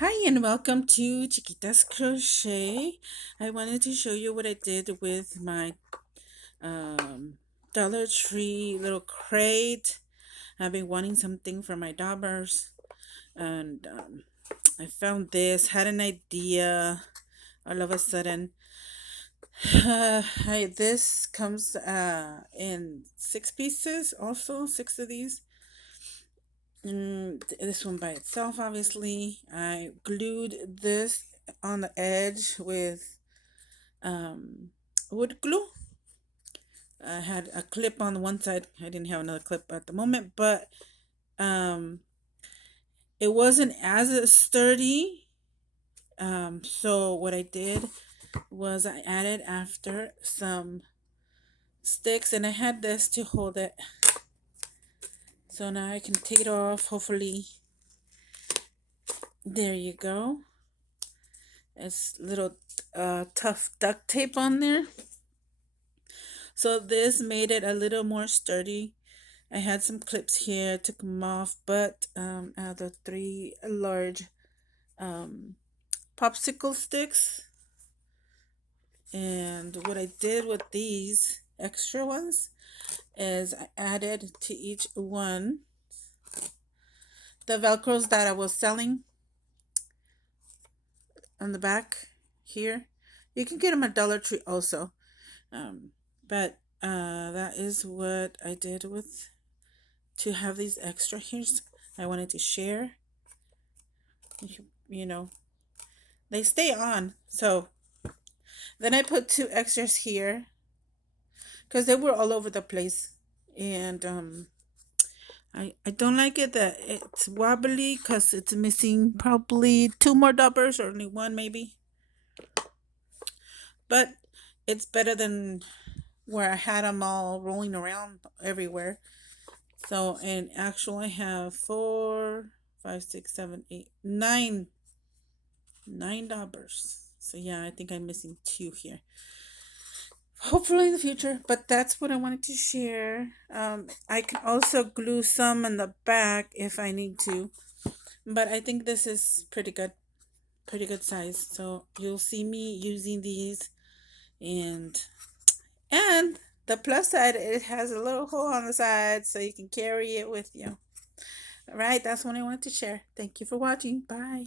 Hi and welcome to Chiquita's Crochet. I wanted to show you what I did with my um, Dollar Tree little crate. I've been wanting something for my daubers, and I found this, had an idea all of a sudden. This comes in 6 pieces, also 6 of these. This one by itself, obviously. I glued this on the edge with um, wood glue. I had a clip on one side. I didn't have another clip at the moment, but um, it wasn't as sturdy. So what I did was I added after some sticks, and I had this to hold it. So now I can take it off. Hopefully, there you go. It's little tough duct tape on there. So this made it a little more sturdy. I had some clips here, took them off, but out of the three large um, popsicle sticks. And what I did with these extra ones is I added to each one the Velcros that I was selling on the back here. You can get them at Dollar Tree also. But that is what I did with to have these extra here. I wanted to share. You know, they stay on. So then I put two extras here because they were all over the place. And I don't like it that it's wobbly because it's missing probably two more dobbers or only one maybe. But it's better than where I had them all rolling around everywhere. So in actual, I have 4, 5, 6, 7, 8, 9 daubers. So yeah, I think I'm missing two here. Hopefully in the future, but that's what I wanted to share. I can also glue some in the back if I need to, but I think this is pretty good size. So you'll see me using these, and and the plus side, it has a little hole on the side so you can carry it with you. All right, that's what I wanted to share. Thank you for watching. Bye.